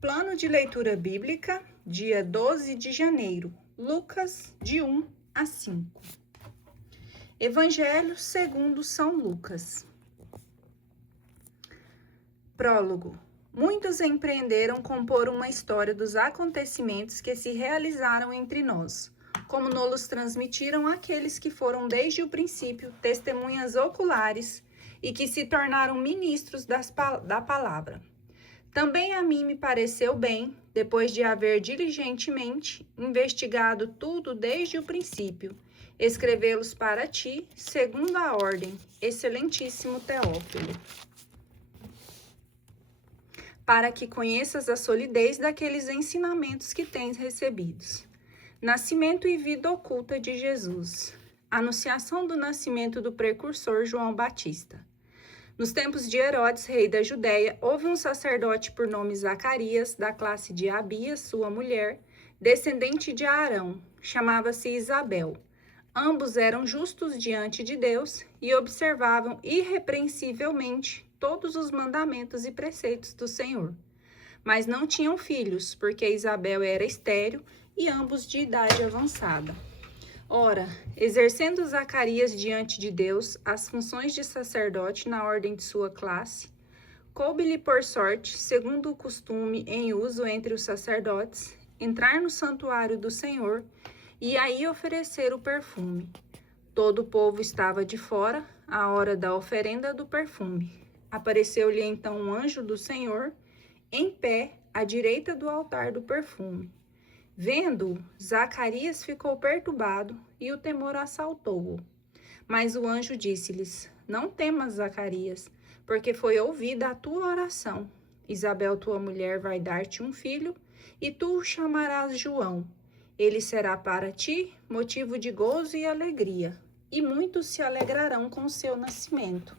Plano de leitura bíblica, dia 12 de janeiro, Lucas, de 1 a 5. Evangelho segundo São Lucas. Prólogo. Muitos empreenderam compor uma história dos acontecimentos que se realizaram entre nós, como nos transmitiram aqueles que foram desde o princípio testemunhas oculares e que se tornaram ministros da palavra. Também a mim me pareceu bem, depois de haver diligentemente investigado tudo desde o princípio, escrevê-los para ti, segundo a ordem, excelentíssimo Teófilo, para que conheças a solidez daqueles ensinamentos que tens recebidos. Nascimento e vida oculta de Jesus. Anunciação do nascimento do precursor João Batista. Nos tempos de Herodes, rei da Judéia, houve um sacerdote por nome Zacarias, da classe de Abias, sua mulher, descendente de Arão, chamava-se Isabel. Ambos eram justos diante de Deus e observavam irrepreensivelmente todos os mandamentos e preceitos do Senhor. Mas não tinham filhos, porque Isabel era estéril e ambos de idade avançada. Ora, exercendo Zacarias diante de Deus as funções de sacerdote na ordem de sua classe, coube-lhe por sorte, segundo o costume em uso entre os sacerdotes, entrar no santuário do Senhor e aí oferecer o perfume. Todo o povo estava de fora, à hora da oferenda do perfume. Apareceu-lhe então um anjo do Senhor, em pé, à direita do altar do perfume. Vendo-o, Zacarias ficou perturbado e o temor assaltou-o. Mas o anjo disse-lhes: Não temas, Zacarias, porque foi ouvida a tua oração. Isabel, tua mulher, vai dar-te um filho, e tu o chamarás João. Ele será para ti motivo de gozo e alegria, e muitos se alegrarão com o seu nascimento.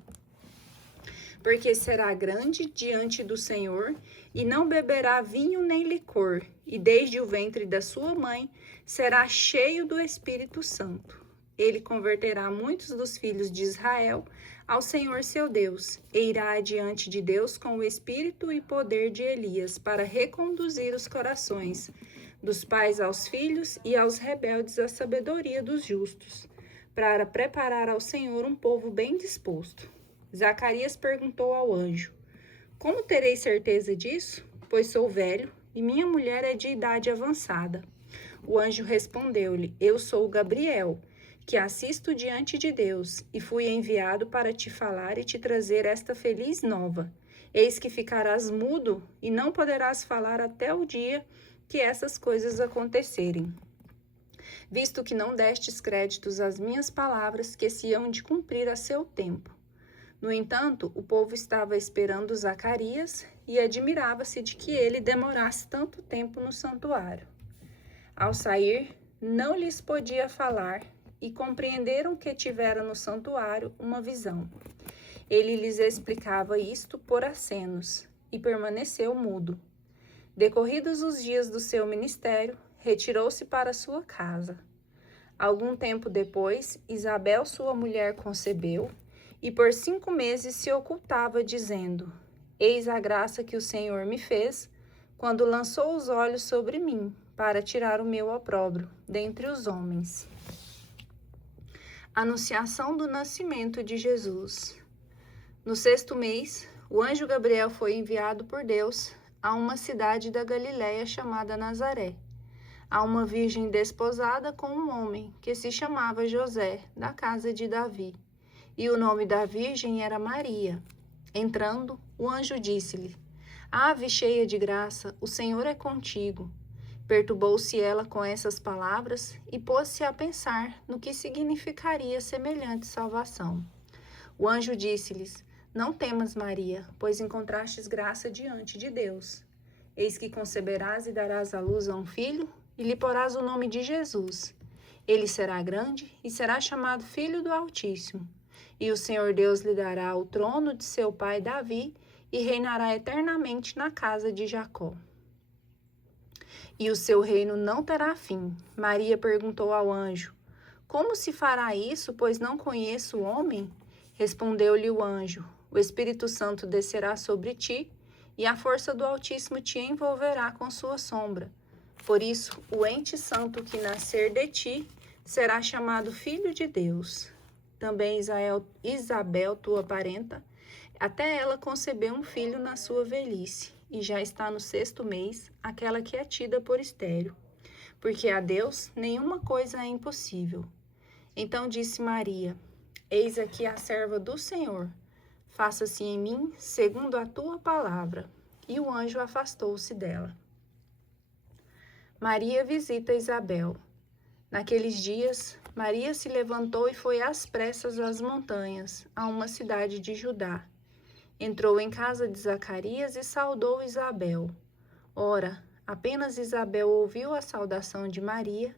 Porque será grande diante do Senhor, e não beberá vinho nem licor, e desde o ventre da sua mãe será cheio do Espírito Santo. Ele converterá muitos dos filhos de Israel ao Senhor seu Deus, e irá adiante de Deus com o espírito e poder de Elias, para reconduzir os corações dos pais aos filhos e aos rebeldes à sabedoria dos justos, para preparar ao Senhor um povo bem disposto. Zacarias perguntou ao anjo: Como terei certeza disso? Pois sou velho e minha mulher é de idade avançada. O anjo respondeu-lhe: Eu sou Gabriel, que assisto diante de Deus, e fui enviado para te falar e te trazer esta feliz nova. Eis que ficarás mudo e não poderás falar até o dia que essas coisas acontecerem, visto que não destes créditos às minhas palavras, que se hão de cumprir a seu tempo. No entanto, o povo estava esperando Zacarias e admirava-se de que ele demorasse tanto tempo no santuário. Ao sair, não lhes podia falar e compreenderam que tivera no santuário uma visão. Ele lhes explicava isto por acenos e permaneceu mudo. Decorridos os dias do seu ministério, retirou-se para sua casa. Algum tempo depois, Isabel, sua mulher, concebeu, e por 5 meses se ocultava, dizendo: Eis a graça que o Senhor me fez, quando lançou os olhos sobre mim, para tirar o meu opróbrio dentre os homens. Anunciação do nascimento de Jesus. No 6º mês, o anjo Gabriel foi enviado por Deus a uma cidade da Galiléia chamada Nazaré, a uma virgem desposada com um homem que se chamava José, da casa de Davi. E o nome da virgem era Maria. Entrando, o anjo disse-lhe: Ave cheia de graça, o Senhor é contigo. Perturbou-se ela com essas palavras e pôs-se a pensar no que significaria semelhante salvação. O anjo disse-lhes: Não temas, Maria, pois encontrastes graça diante de Deus. Eis que conceberás e darás à luz a um filho, e lhe porás o nome de Jesus. Ele será grande e será chamado Filho do Altíssimo. E o Senhor Deus lhe dará o trono de seu pai Davi, e reinará eternamente na casa de Jacó. E o seu reino não terá fim. Maria perguntou ao anjo: Como se fará isso, pois não conheço o homem? Respondeu-lhe o anjo: O Espírito Santo descerá sobre ti, e a força do Altíssimo te envolverá com sua sombra. Por isso, o ente santo que nascer de ti será chamado Filho de Deus. Também Isabel, tua parenta, até ela concebeu um filho na sua velhice, e já está no 6º mês, aquela que é tida por estéril, porque a Deus nenhuma coisa é impossível. Então disse Maria: Eis aqui a serva do Senhor, faça-se em mim segundo a tua palavra. E o anjo afastou-se dela. Maria visita Isabel. Naqueles dias, Maria se levantou e foi às pressas às montanhas, a uma cidade de Judá. Entrou em casa de Zacarias e saudou Isabel. Ora, apenas Isabel ouviu a saudação de Maria,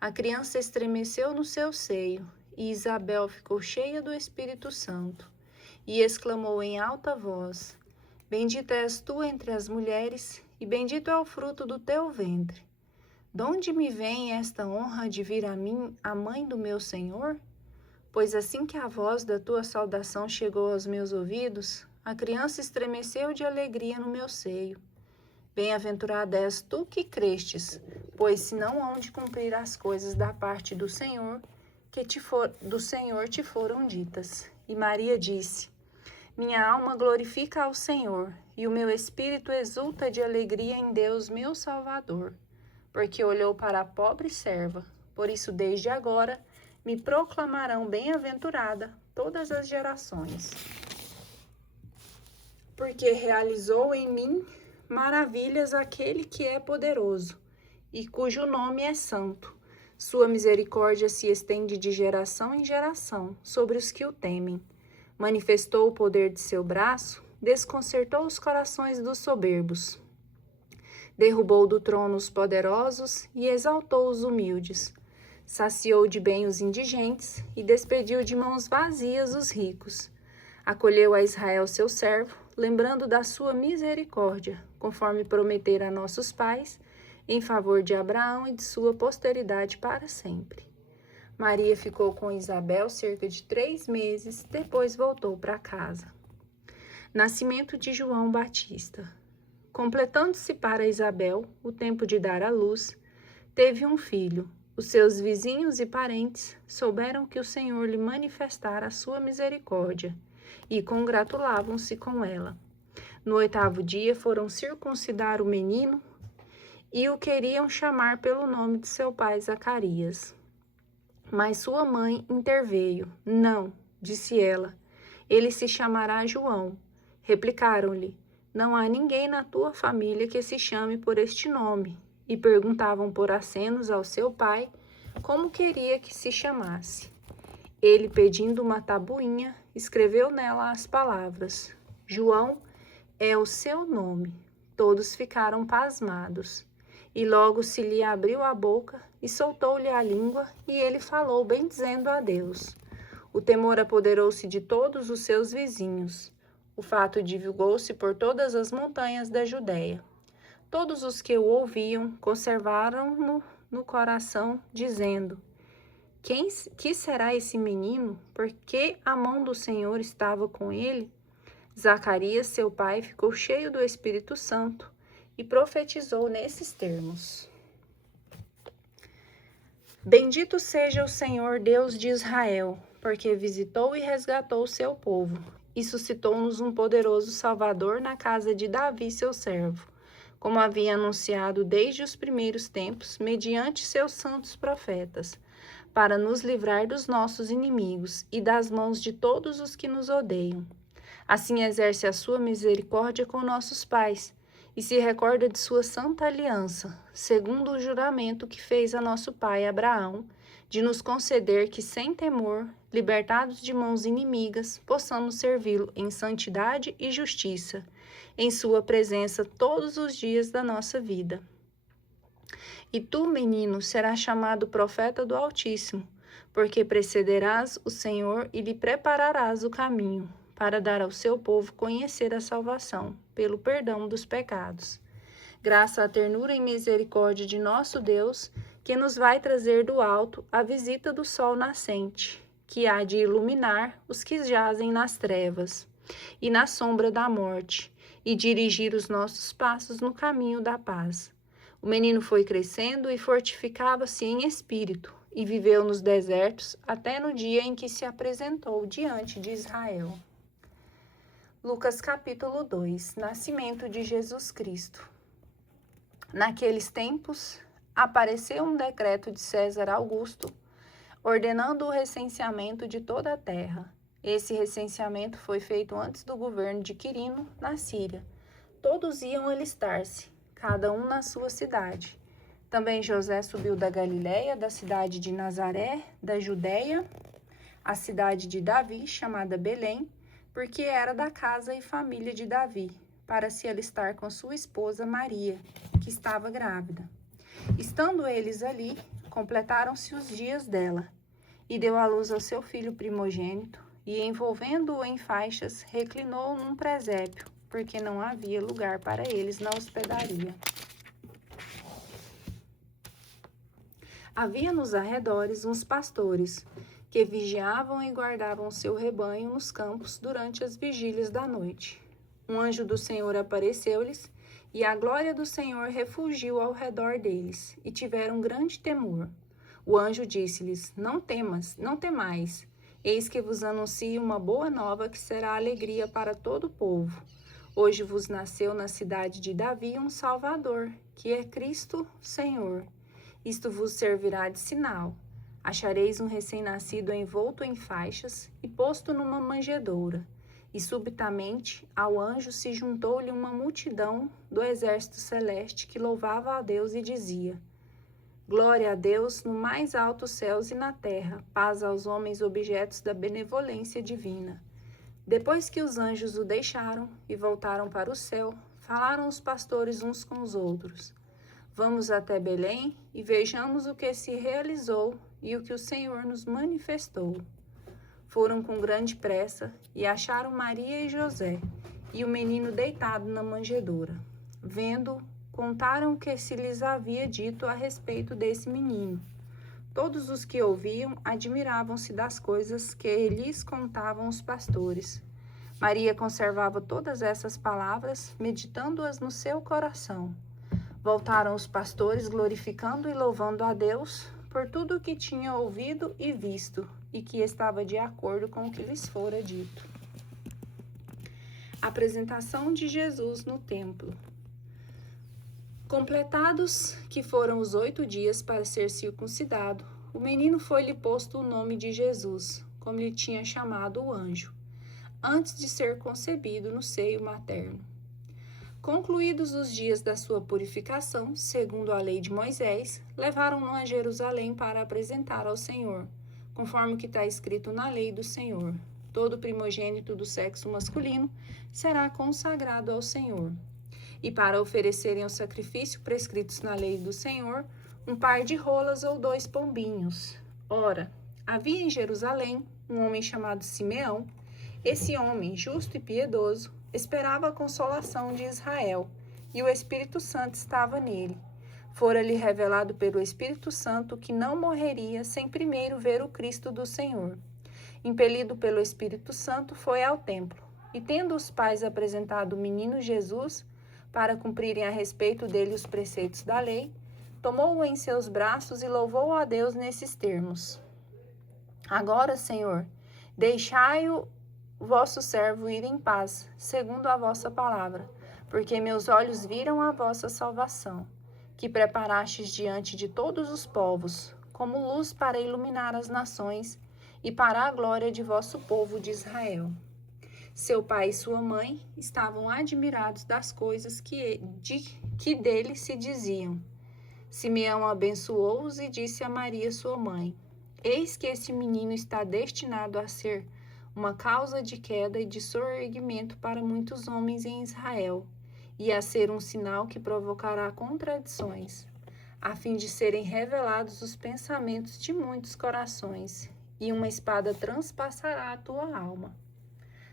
a criança estremeceu no seu seio, e Isabel ficou cheia do Espírito Santo, e exclamou em alta voz: Bendita és tu entre as mulheres, e bendito é o fruto do teu ventre. Donde me vem esta honra de vir a mim, a mãe do meu Senhor? Pois assim que a voz da tua saudação chegou aos meus ouvidos, a criança estremeceu de alegria no meu seio. Bem-aventurada és tu que crestes, pois se não hão de cumprir as coisas da parte do Senhor, do Senhor te foram ditas. E Maria disse: Minha alma glorifica ao Senhor, e o meu espírito exulta de alegria em Deus, meu Salvador, porque olhou para a pobre serva. Por isso, desde agora, me proclamarão bem-aventurada todas as gerações. Porque realizou em mim maravilhas aquele que é poderoso, e cujo nome é santo. Sua misericórdia se estende de geração em geração sobre os que o temem. Manifestou o poder de seu braço, desconcertou os corações dos soberbos. Derrubou do trono os poderosos e exaltou os humildes. Saciou de bem os indigentes e despediu de mãos vazias os ricos. Acolheu a Israel seu servo, lembrando da sua misericórdia, conforme prometera a nossos pais, em favor de Abraão e de sua posteridade para sempre. Maria ficou com Isabel cerca de 3 meses, depois voltou para casa. Nascimento de João Batista. Completando-se para Isabel o tempo de dar à luz, teve um filho. Os seus vizinhos e parentes souberam que o Senhor lhe manifestara a sua misericórdia e congratulavam-se com ela. No 8º dia foram circuncidar o menino e o queriam chamar pelo nome de seu pai Zacarias. Mas sua mãe interveio. Não, disse ela, ele se chamará João. Replicaram-lhe: Não há ninguém na tua família que se chame por este nome. E perguntavam por acenos ao seu pai como queria que se chamasse. Ele, pedindo uma tabuinha, escreveu nela as palavras: João é o seu nome. Todos ficaram pasmados. E logo se lhe abriu a boca e soltou-lhe a língua, e ele falou, bendizendo a Deus. O temor apoderou-se de todos os seus vizinhos. O fato divulgou-se por todas as montanhas da Judéia. Todos os que o ouviam conservaram-no no coração, dizendo: Que será esse menino? Porque a mão do Senhor estava com ele? Zacarias, seu pai, ficou cheio do Espírito Santo e profetizou nesses termos: Bendito seja o Senhor Deus de Israel, porque visitou e resgatou o seu povo, e suscitou-nos um poderoso Salvador na casa de Davi, seu servo, como havia anunciado desde os primeiros tempos, mediante seus santos profetas, para nos livrar dos nossos inimigos e das mãos de todos os que nos odeiam. Assim exerce a sua misericórdia com nossos pais, e se recorda de sua santa aliança, segundo o juramento que fez a nosso pai Abraão, de nos conceder que, sem temor, libertados de mãos inimigas, possamos servi-lo em santidade e justiça, em sua presença todos os dias da nossa vida. E tu, menino, serás chamado profeta do Altíssimo, porque precederás o Senhor e lhe prepararás o caminho, para dar ao seu povo conhecer a salvação, pelo perdão dos pecados. Graças à ternura e misericórdia de nosso Deus, que nos vai trazer do alto a visita do sol nascente, que há de iluminar os que jazem nas trevas e na sombra da morte, e dirigir os nossos passos no caminho da paz. O menino foi crescendo e fortificava-se em espírito, e viveu nos desertos até no dia em que se apresentou diante de Israel. Lucas capítulo 2. Nascimento de Jesus Cristo. Naqueles tempos, apareceu um decreto de César Augusto, ordenando o recenseamento de toda a terra. Esse recenseamento foi feito antes do governo de Quirino, na Síria. Todos iam alistar-se, cada um na sua cidade. Também José subiu da Galiléia, da cidade de Nazaré, da Judéia, a cidade de Davi, chamada Belém, porque era da casa e família de Davi, para se alistar com sua esposa Maria, que estava grávida. Estando eles ali, completaram-se os dias dela, e deu à luz ao seu filho primogênito, e envolvendo-o em faixas, reclinou num presépio, porque não havia lugar para eles na hospedaria. Havia nos arredores uns pastores, que vigiavam e guardavam seu rebanho nos campos durante as vigílias da noite. Um anjo do Senhor apareceu-lhes, e a glória do Senhor refugiu ao redor deles, e tiveram grande temor. O anjo disse-lhes: Não temais. Eis que vos anuncio uma boa nova que será alegria para todo o povo. Hoje vos nasceu na cidade de Davi um Salvador, que é Cristo Senhor. Isto vos servirá de sinal. Achareis um recém-nascido envolto em faixas e posto numa manjedoura. E subitamente ao anjo se juntou-lhe uma multidão do exército celeste que louvava a Deus e dizia: Glória a Deus no mais altos céus e na terra, paz aos homens objetos da benevolência divina. Depois que os anjos o deixaram e voltaram para o céu, falaram os pastores uns com os outros: Vamos até Belém e vejamos o que se realizou e o que o Senhor nos manifestou. Foram com grande pressa e acharam Maria e José e o menino deitado na manjedoura. Vendo, contaram o que se lhes havia dito a respeito desse menino. Todos os que ouviam admiravam-se das coisas que lhes contavam os pastores. Maria conservava todas essas palavras, meditando-as no seu coração. Voltaram os pastores, glorificando e louvando a Deus por tudo o que tinham ouvido e visto, e que estava de acordo com o que lhes fora dito. Apresentação de Jesus no templo. Completados que foram os 8 dias para ser circuncidado, o menino foi-lhe posto o nome de Jesus, como lhe tinha chamado o anjo, antes de ser concebido no seio materno. Concluídos os dias da sua purificação, segundo a lei de Moisés, levaram-no a Jerusalém para apresentar ao Senhor, conforme o que está escrito na lei do Senhor. Todo primogênito do sexo masculino será consagrado ao Senhor. E para oferecerem o sacrifício prescritos na lei do Senhor, um par de rolas ou 2 pombinhos. Ora, havia em Jerusalém um homem chamado Simeão. Esse homem, justo e piedoso, esperava a consolação de Israel, e o Espírito Santo estava nele. Fora-lhe revelado pelo Espírito Santo que não morreria sem primeiro ver o Cristo do Senhor. Impelido pelo Espírito Santo, foi ao templo, e tendo os pais apresentado o menino Jesus, para cumprirem a respeito dele os preceitos da lei, tomou-o em seus braços e louvou a Deus nesses termos: Agora, Senhor, deixai-o vosso servo ir em paz, segundo a vossa palavra, porque meus olhos viram a vossa salvação, que preparastes diante de todos os povos, como luz para iluminar as nações e para a glória de vosso povo de Israel. Seu pai e sua mãe estavam admirados das coisas que dele se diziam. Simeão abençoou-os e disse a Maria, sua mãe: Eis que esse menino está destinado a ser uma causa de queda e de soerguimento para muitos homens em Israel, e a ser um sinal que provocará contradições, a fim de serem revelados os pensamentos de muitos corações, e uma espada transpassará a tua alma.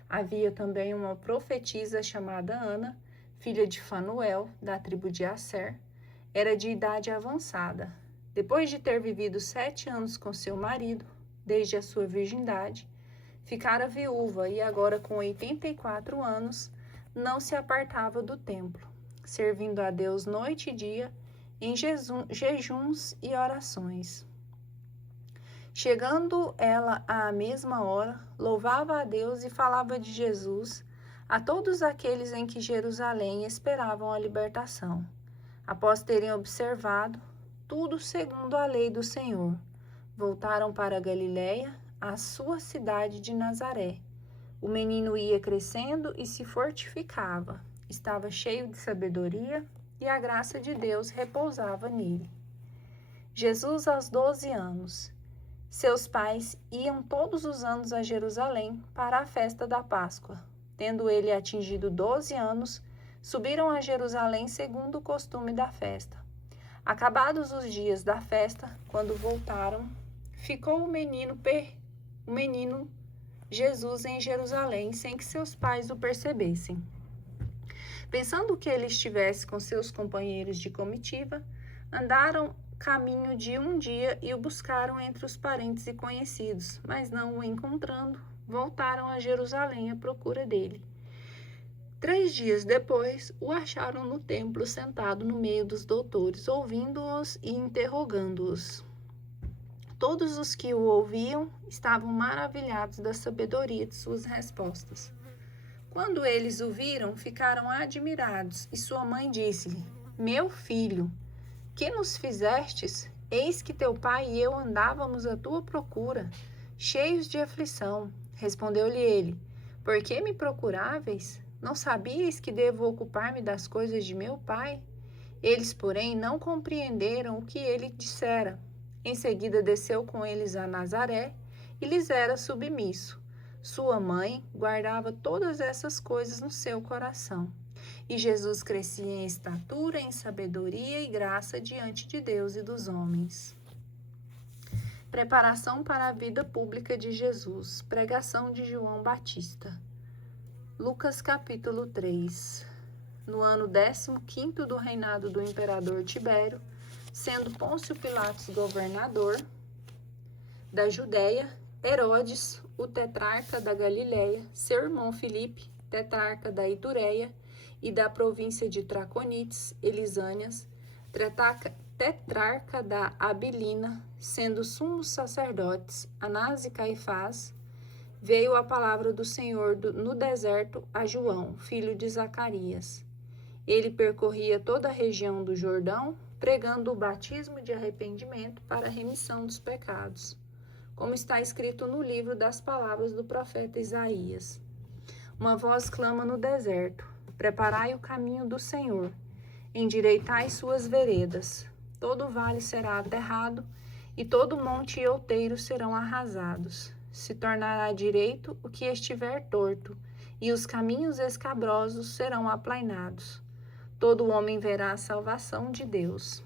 Havia também uma profetisa chamada Ana, filha de Fanuel, da tribo de Asser. Era de idade avançada. Depois de ter vivido 7 anos com seu marido, desde a sua virgindade, ficara viúva e agora com 84 anos, não se apartava do templo, servindo a Deus noite e dia, em jejuns e orações. Chegando ela à mesma hora, louvava a Deus e falava de Jesus a todos aqueles em que Jerusalém esperavam a libertação. Após terem observado tudo segundo a lei do Senhor, voltaram para Galiléia, a sua cidade de Nazaré. O menino ia crescendo e se fortificava, estava cheio de sabedoria e a graça de Deus repousava nele. Jesus aos 12 anos. Seus pais iam todos os anos a Jerusalém para a festa da Páscoa. Tendo ele atingido 12 anos, subiram a Jerusalém segundo o costume da festa. Acabados os dias da festa, quando voltaram, ficou o menino Jesus em Jerusalém, sem que seus pais o percebessem. Pensando que ele estivesse com seus companheiros de comitiva, andaram caminho de um dia e o buscaram entre os parentes e conhecidos, mas não o encontrando, voltaram a Jerusalém à procura dele. 3 dias depois, o acharam no templo sentado no meio dos doutores, ouvindo-os e interrogando-os. Todos os que o ouviam estavam maravilhados da sabedoria de suas respostas. Quando eles o viram, ficaram admirados, e sua mãe disse-lhe: Meu filho, que nos fizestes? Eis que teu pai e eu andávamos à tua procura, cheios de aflição. Respondeu-lhe ele: Por que me procuráveis? Não sabíeis que devo ocupar-me das coisas de meu pai? Eles, porém, não compreenderam o que ele dissera. Em seguida desceu com eles a Nazaré e lhes era submisso. Sua mãe guardava todas essas coisas no seu coração. E Jesus crescia em estatura, em sabedoria e graça diante de Deus e dos homens. Preparação para a vida pública de Jesus. Pregação de João Batista. Lucas capítulo 3. No ano 15º do reinado do imperador Tibério, sendo Pôncio Pilatos governador da Judéia, Herodes, o tetrarca da Galiléia, seu irmão Filipe, tetrarca da Itureia e da província de Traconites, Elisânias, tetrarca da Abilina, sendo sumos sacerdotes, Anás e Caifás, veio a palavra do Senhor no deserto a João, filho de Zacarias. Ele percorria toda a região do Jordão, pregando o batismo de arrependimento para a remissão dos pecados, como está escrito no livro das palavras do profeta Isaías. Uma voz clama no deserto: Preparai o caminho do Senhor, endireitai suas veredas. Todo vale será aterrado, e todo monte e outeiro serão arrasados. Se tornará direito o que estiver torto, e os caminhos escabrosos serão aplainados. Todo homem verá a salvação de Deus.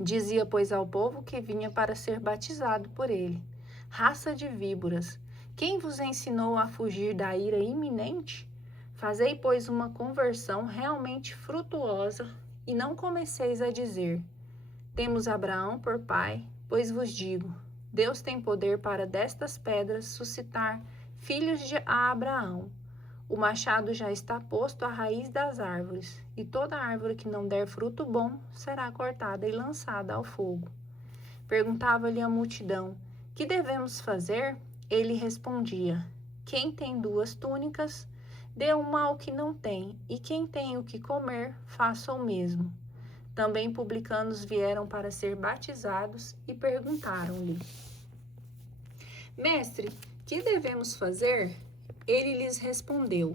Dizia, pois, ao povo que vinha para ser batizado por ele: Raça de víboras, quem vos ensinou a fugir da ira iminente? Fazei, pois, uma conversão realmente frutuosa, e não comeceis a dizer: Temos Abraão por pai, pois vos digo, Deus tem poder para destas pedras suscitar filhos a Abraão. O machado já está posto à raiz das árvores, e toda árvore que não der fruto bom será cortada e lançada ao fogo. Perguntava-lhe a multidão: Que devemos fazer? Ele respondia: Quem tem 2 túnicas, dê uma ao que não tem, e quem tem o que comer, faça o mesmo. Também publicanos vieram para ser batizados e perguntaram-lhe: Mestre, que devemos fazer? Ele lhes respondeu: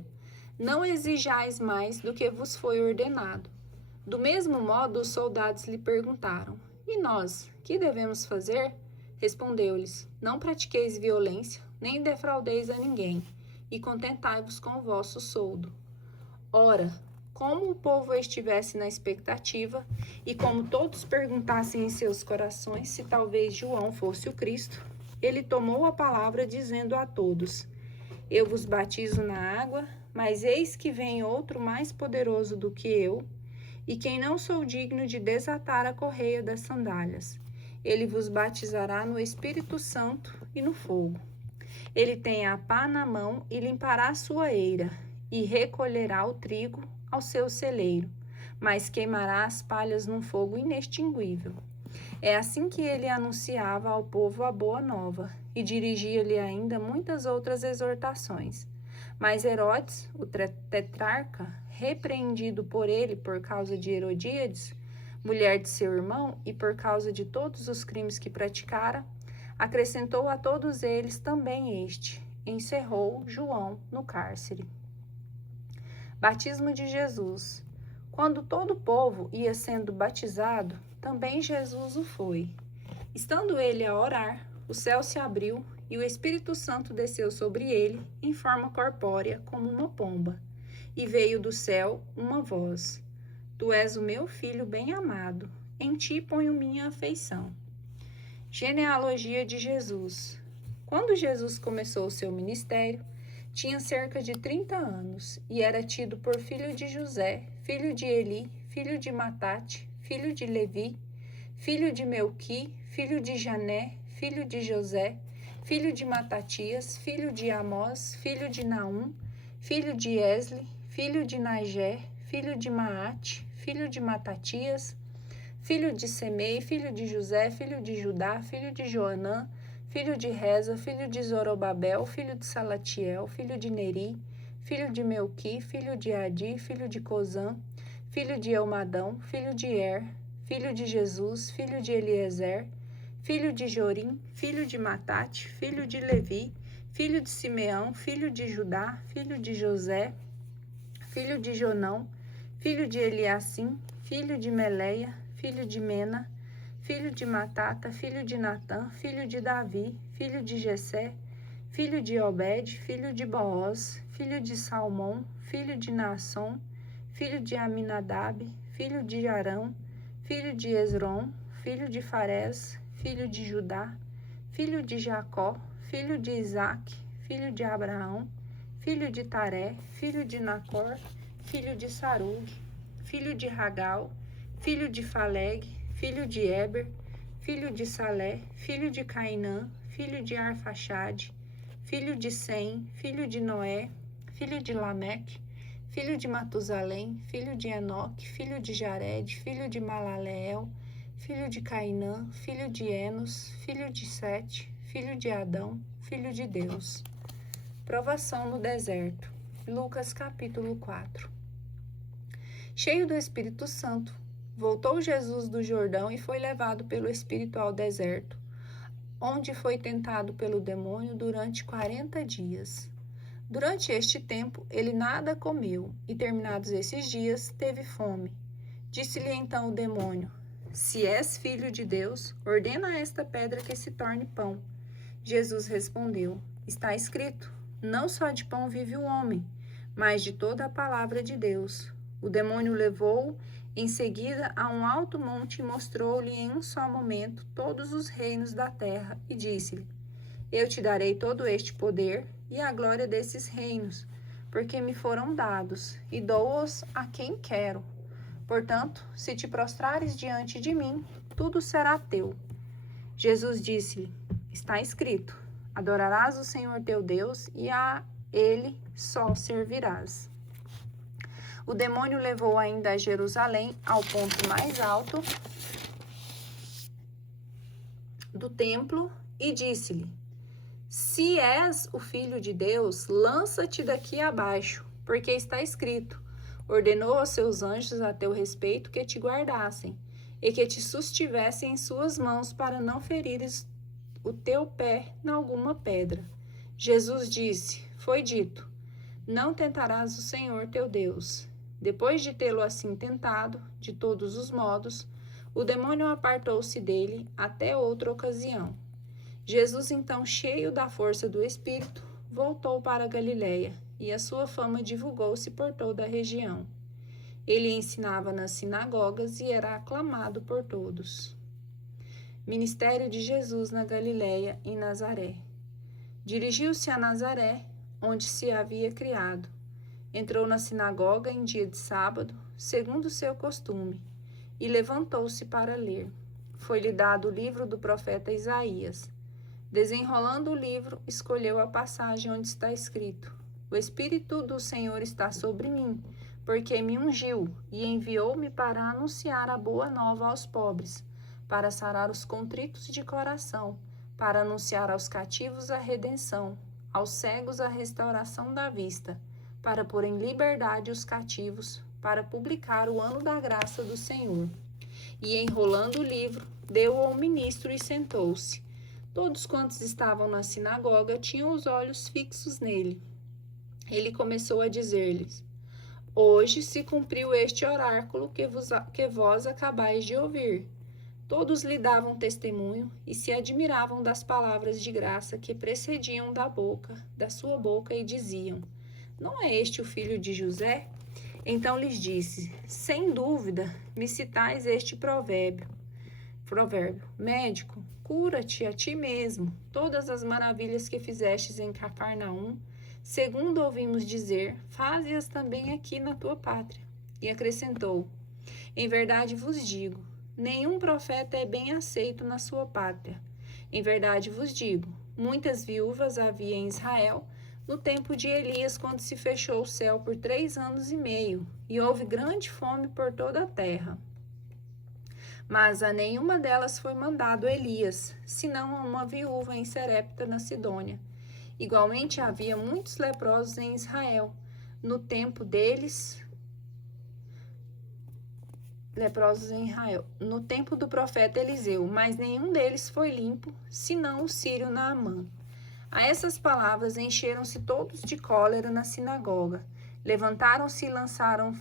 Não exijais mais do que vos foi ordenado. Do mesmo modo, os soldados lhe perguntaram: E nós, que devemos fazer? Respondeu-lhes: Não pratiqueis violência, nem defraudeis a ninguém, e contentai-vos com o vosso soldo. Ora, como o povo estivesse na expectativa, e como todos perguntassem em seus corações se talvez João fosse o Cristo, ele tomou a palavra, dizendo a todos: Eu vos batizo na água, mas eis que vem outro mais poderoso do que eu, e quem não sou digno de desatar a correia das sandálias. Ele vos batizará no Espírito Santo e no fogo. Ele tem a pá na mão e limpará a sua eira, e recolherá o trigo ao seu celeiro, mas queimará as palhas num fogo inextinguível. É assim que ele anunciava ao povo a boa nova, e dirigia-lhe ainda muitas outras exortações. Mas Herodes, o tetrarca, repreendido por ele por causa de Herodíades, mulher de seu irmão, e por causa de todos os crimes que praticara, acrescentou a todos eles também este: encerrou João no cárcere. Batismo de Jesus. Quando todo o povo ia sendo batizado, também Jesus o foi. Estando ele a orar, o céu se abriu e o Espírito Santo desceu sobre ele em forma corpórea como uma pomba. E veio do céu uma voz: Tu és o meu filho bem-amado, em ti ponho minha afeição. Genealogia de Jesus. Quando Jesus começou o seu ministério, tinha cerca de 30 anos e era tido por filho de José, filho de Eli, filho de Matate, filho de Levi, filho de Melqui, filho de Jané, filho de José, filho de Matatias, filho de Amós, filho de Naum, filho de Esli, filho de Naigé, filho de Maate, filho de Matatias, filho de Semei, filho de José, filho de Judá, filho de Joanã, filho de Reza, filho de Zorobabel, filho de Salatiel, filho de Neri, filho de Melqui, filho de Adi, filho de Cozã, filho de Elmadão, filho de Er, filho de Jesus, filho de Eliezer, filho de Jorim, filho de Matate, filho de Levi, filho de Simeão, filho de Judá, filho de José, filho de Jonão, filho de Eliacim, filho de Meleia, filho de Mena, filho de Matata, filho de Natã, filho de Davi, filho de Jessé, filho de Obed, filho de Booz, filho de Salmão, filho de Naasson, filho de Aminadab, filho de Arão, filho de Esrom, filho de Farés, filho de Judá, filho de Jacó, filho de Isaque, filho de Abraão, filho de Taré, filho de Nacor, filho de Sarug, filho de Ragal, filho de Faleg, filho de Eber, filho de Salé, filho de Cainã, filho de Arfaxade, filho de Sem, filho de Noé, filho de Lameque, filho de Matusalém, filho de Enoque, filho de Jared, filho de Malaleel, filho de Cainã, filho de Enos, filho de Sete, filho de Adão, filho de Deus. Provação no deserto. Lucas capítulo 4. Cheio do Espírito Santo, voltou Jesus do Jordão e foi levado pelo Espírito ao deserto, onde foi tentado pelo demônio durante 40 dias. Durante este tempo, ele nada comeu, e terminados esses dias, teve fome. Disse-lhe então o demônio: Se és filho de Deus, ordena a esta pedra que se torne pão. Jesus respondeu: Está escrito: Não só de pão vive o homem, mas de toda a palavra de Deus. O demônio levou-o em seguida a um alto monte e mostrou-lhe em um só momento todos os reinos da terra e disse-lhe: Eu te darei todo este poder e a glória desses reinos, porque me foram dados, e dou-os a quem quero. Portanto, se te prostrares diante de mim, tudo será teu. Jesus disse-lhe: Está escrito: Adorarás o Senhor teu Deus e a Ele só servirás. O demônio levou ainda a Jerusalém ao ponto mais alto do templo e disse-lhe: Se és o Filho de Deus, lança-te daqui abaixo, porque está escrito: Ordenou aos seus anjos a teu respeito que te guardassem, e que te sustivessem em suas mãos para não ferires o teu pé em alguma pedra. Jesus disse: Foi dito: Não tentarás o Senhor teu Deus. Depois de tê-lo assim tentado, de todos os modos, o demônio apartou-se dele até outra ocasião. Jesus, então, cheio da força do Espírito, voltou para a Galiléia, e a sua fama divulgou-se por toda a região. Ele ensinava nas sinagogas e era aclamado por todos. Ministério de Jesus na Galiléia e Nazaré. Dirigiu-se a Nazaré, onde se havia criado. Entrou na sinagoga em dia de sábado, segundo o seu costume, e levantou-se para ler. Foi-lhe dado o livro do profeta Isaías. Desenrolando o livro, escolheu a passagem onde está escrito: O Espírito do Senhor está sobre mim, porque me ungiu e enviou-me para anunciar a boa nova aos pobres, para sarar os contritos de coração, para anunciar aos cativos a redenção, aos cegos a restauração da vista, para pôr em liberdade os cativos, para publicar o ano da graça do Senhor. E, enrolando o livro, deu-o ao ministro e sentou-se. Todos quantos estavam na sinagoga tinham os olhos fixos nele. Ele começou a dizer-lhes: Hoje se cumpriu este oráculo que vós acabais de ouvir. Todos lhe davam testemunho e se admiravam das palavras de graça que precediam da sua boca e diziam: Não é este o filho de José? Então lhes disse: Sem dúvida, me citais este provérbio. Médico, cura-te a ti mesmo. Todas as maravilhas que fizestes em Cafarnaum, segundo ouvimos dizer, faze-as também aqui na tua pátria. E acrescentou: Em verdade vos digo, nenhum profeta é bem aceito na sua pátria. Em verdade vos digo, muitas viúvas havia em Israel no tempo de Elias, quando se fechou o céu por 3 anos e meio, e houve grande fome por toda a terra. Mas a nenhuma delas foi mandado Elias, senão a uma viúva em Serepta, na Sidônia. Igualmente havia muitos leprosos em Israel, no tempo no tempo do profeta Eliseu, mas nenhum deles foi limpo, senão o sírio Naamã. A essas palavras encheram-se todos de cólera na sinagoga. Levantaram-se e lançaram-no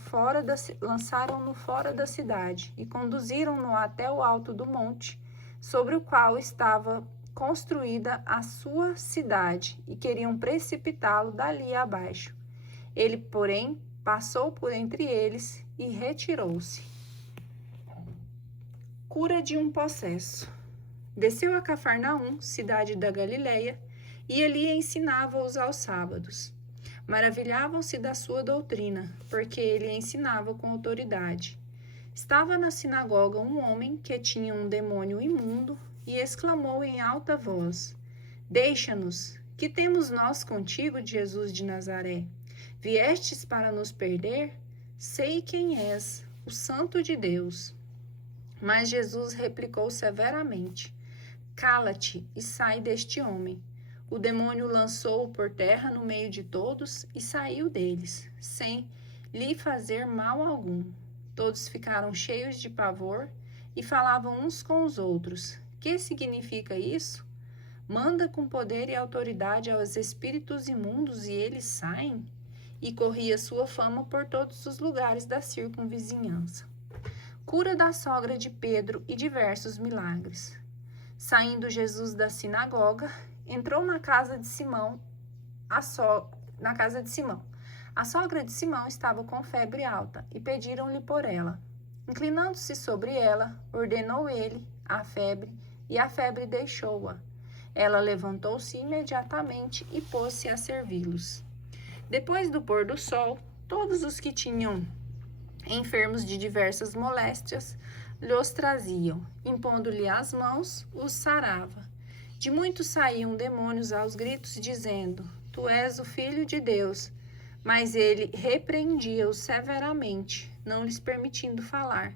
fora da cidade e conduziram-no até o alto do monte, sobre o qual estava construída a sua cidade, e queriam precipitá-lo dali abaixo. Ele, porém, passou por entre eles e retirou-se. Cura de um possesso. Desceu a Cafarnaum, cidade da Galileia, e ali ensinava-os aos sábados. Maravilhavam-se da sua doutrina, porque ele ensinava com autoridade. Estava na sinagoga um homem que tinha um demônio imundo e exclamou em alta voz: Deixa-nos, que temos nós contigo, Jesus de Nazaré? Viestes para nos perder? Sei quem és, o Santo de Deus. Mas Jesus replicou severamente: Cala-te e sai deste homem. O demônio lançou-o por terra no meio de todos e saiu deles, sem lhe fazer mal algum. Todos ficaram cheios de pavor e falavam uns com os outros: Que significa isso? Manda com poder e autoridade aos espíritos imundos e eles saem? E corria sua fama por todos os lugares da circunvizinhança. Cura da sogra de Pedro e diversos milagres. Saindo Jesus da sinagoga, entrou na casa de Simão. A sogra de Simão estava com febre alta e pediram-lhe por ela. Inclinando-se sobre ela, ordenou ele a febre, e a febre deixou-a. Ela levantou-se imediatamente e pôs-se a servi-los. Depois do pôr do sol, todos os que tinham enfermos de diversas moléstias lhos traziam. Impondo-lhe as mãos, os sarava. De muitos saíam demônios aos gritos, dizendo: Tu és o Filho de Deus. Mas ele repreendia-os severamente, não lhes permitindo falar,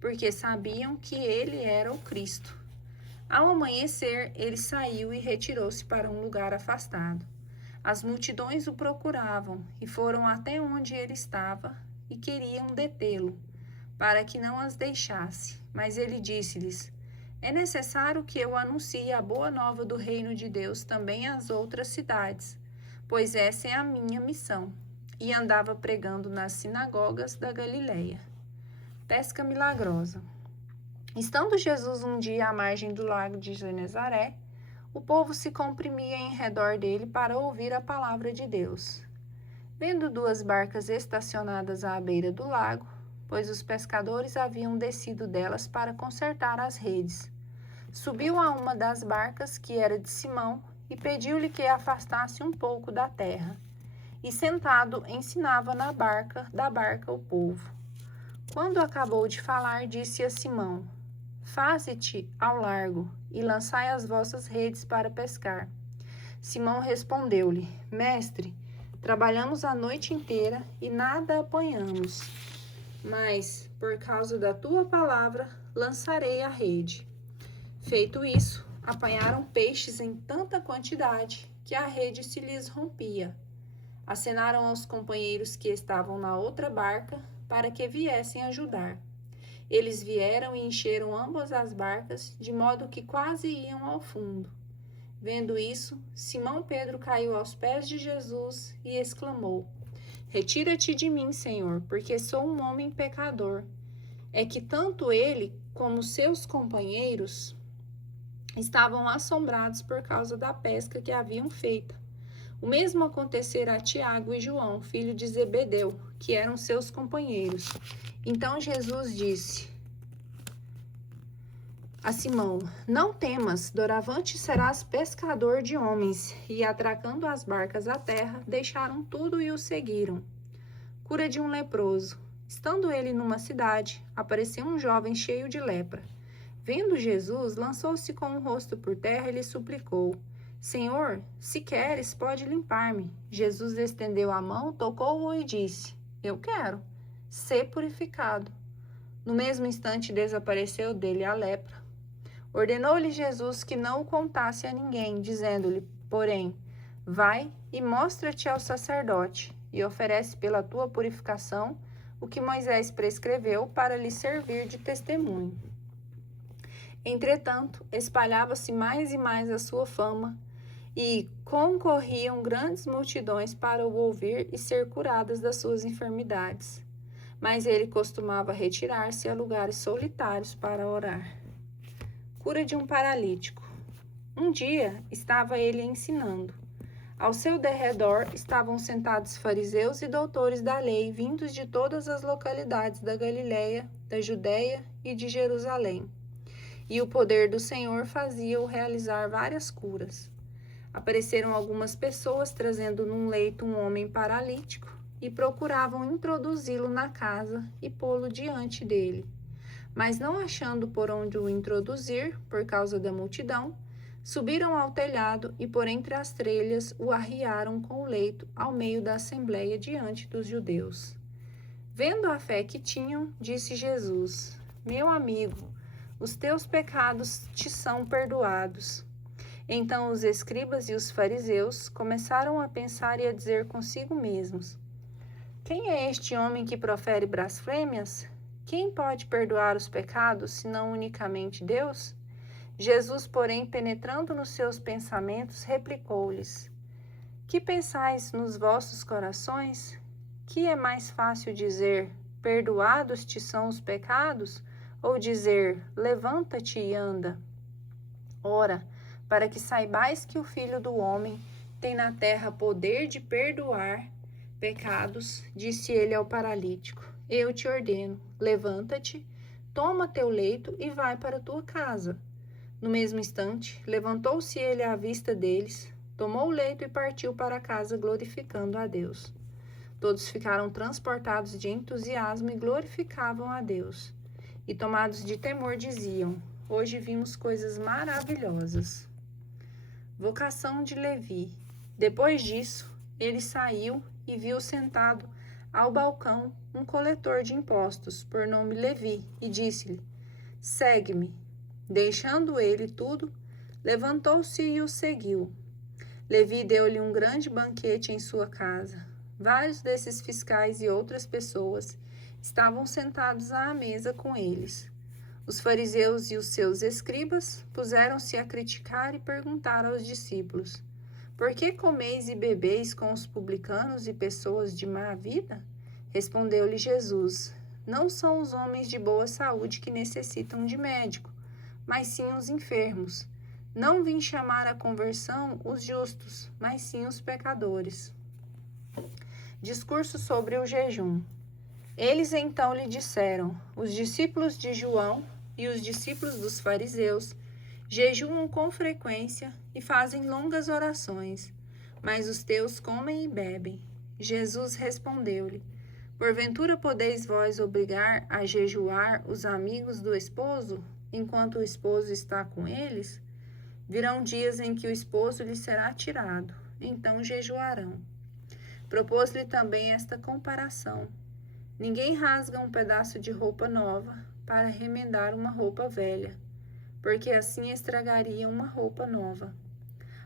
porque sabiam que ele era o Cristo. Ao amanhecer, ele saiu e retirou-se para um lugar afastado. As multidões o procuravam e foram até onde ele estava e queriam detê-lo, para que não as deixasse. Mas ele disse-lhes: É necessário que eu anuncie a boa nova do reino de Deus também às outras cidades, pois essa é a minha missão. E andava pregando nas sinagogas da Galileia. Pesca milagrosa. Estando Jesus um dia à margem do lago de Genezaré, o povo se comprimia em redor dele para ouvir a palavra de Deus. Vendo 2 barcas estacionadas à beira do lago, pois os pescadores haviam descido delas para consertar as redes, subiu a uma das barcas, que era de Simão, e pediu-lhe que a afastasse um pouco da terra. E sentado, ensinava da barca o povo. Quando acabou de falar, disse a Simão: Faze-te ao largo e lançai as vossas redes para pescar. Simão respondeu-lhe: Mestre, Trabalhamos a noite inteira e nada apanhamos. Mas, por causa da tua palavra, lançarei a rede. Feito isso, apanharam peixes em tanta quantidade que a rede se lhes rompia. Acenaram aos companheiros que estavam na outra barca para que viessem ajudar. Eles vieram e encheram ambas as barcas, de modo que quase iam ao fundo. Vendo isso, Simão Pedro caiu aos pés de Jesus e exclamou: Retira-te de mim, Senhor, porque sou um homem pecador. É que tanto ele como seus companheiros estavam assombrados por causa da pesca que haviam feito. O mesmo acontecera a Tiago e João, filho de Zebedeu, que eram seus companheiros. Então Jesus disse a Simão: Não temas, doravante serás pescador de homens. E atracando as barcas à terra, deixaram tudo e o seguiram. Cura de um leproso. Estando ele numa cidade, apareceu um jovem cheio de lepra. Vendo Jesus, lançou-se com o rosto por terra e lhe suplicou: Senhor, se queres, pode limpar-me. Jesus estendeu a mão, tocou-o e disse: Eu quero, sê purificado. No mesmo instante desapareceu dele a lepra. Ordenou-lhe Jesus que não o contasse a ninguém, dizendo-lhe, porém, vai e mostra-te ao sacerdote, e oferece pela tua purificação o que Moisés prescreveu para lhe servir de testemunho. Entretanto, espalhava-se mais e mais a sua fama, e concorriam grandes multidões para o ouvir e ser curadas das suas enfermidades. Mas ele costumava retirar-se a lugares solitários para orar. Cura de um paralítico. Um dia estava ele ensinando. Ao seu derredor estavam sentados fariseus e doutores da lei, vindos de todas as localidades da Galileia, da Judéia e de Jerusalém. E o poder do Senhor fazia-o realizar várias curas. Apareceram algumas pessoas trazendo num leito um homem paralítico e procuravam introduzi-lo na casa e pô-lo diante dele. Mas não achando por onde o introduzir, por causa da multidão, subiram ao telhado e por entre as telhas o arriaram com o leito ao meio da assembleia diante dos judeus. Vendo a fé que tinham, disse Jesus: Meu amigo, os teus pecados te são perdoados. Então os escribas e os fariseus começaram a pensar e a dizer consigo mesmos: Quem é este homem que profere blasfêmias? Quem pode perdoar os pecados, senão unicamente Deus? Jesus, porém, penetrando nos seus pensamentos, replicou-lhes: Que pensais nos vossos corações? Que é mais fácil dizer: Perdoados te são os pecados? Ou dizer: Levanta-te e anda? Ora, para que saibais que o Filho do Homem tem na terra poder de perdoar pecados, disse ele ao paralítico: Eu te ordeno, levanta-te, toma teu leito e vai para a tua casa. No mesmo instante, levantou-se ele à vista deles, tomou o leito e partiu para casa, glorificando a Deus. Todos ficaram transportados de entusiasmo e glorificavam a Deus. E tomados de temor diziam: Hoje vimos coisas maravilhosas. Vocação de Levi. Depois disso, ele saiu e viu sentado ao balcão um coletor de impostos, por nome Levi, e disse-lhe: Segue-me. Deixando ele tudo, levantou-se e o seguiu. Levi deu-lhe um grande banquete em sua casa. Vários desses fiscais e outras pessoas estavam sentados à mesa com eles. Os fariseus e os seus escribas puseram-se a criticar e perguntar aos discípulos: Por que comeis e bebeis com os publicanos e pessoas de má vida? Respondeu-lhe Jesus: Não são os homens de boa saúde que necessitam de médico, mas sim os enfermos. Não vim chamar à conversão os justos, mas sim os pecadores. Discurso sobre o jejum. Eles então lhe disseram: Os discípulos de João e os discípulos dos fariseus jejuam com frequência e fazem longas orações, mas os teus comem e bebem. Jesus respondeu-lhe: Porventura podeis vós obrigar a jejuar os amigos do esposo, enquanto o esposo está com eles? Virão dias em que o esposo lhe será tirado, então jejuarão. Propôs-lhe também esta comparação: ninguém rasga um pedaço de roupa nova para remendar uma roupa velha, porque assim estragaria uma roupa nova.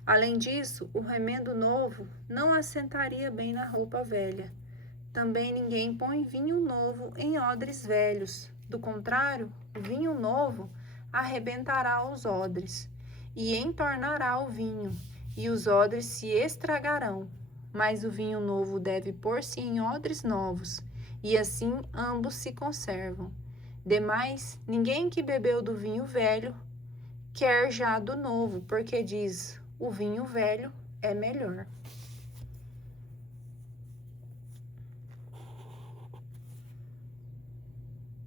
Além disso, o remendo novo não assentaria bem na roupa velha. Também ninguém põe vinho novo em odres velhos. Do contrário, o vinho novo arrebentará os odres e entornará o vinho, e os odres se estragarão. Mas o vinho novo deve pôr-se em odres novos, e assim ambos se conservam. Demais, ninguém que bebeu do vinho velho quer já do novo, porque diz: o vinho velho é melhor.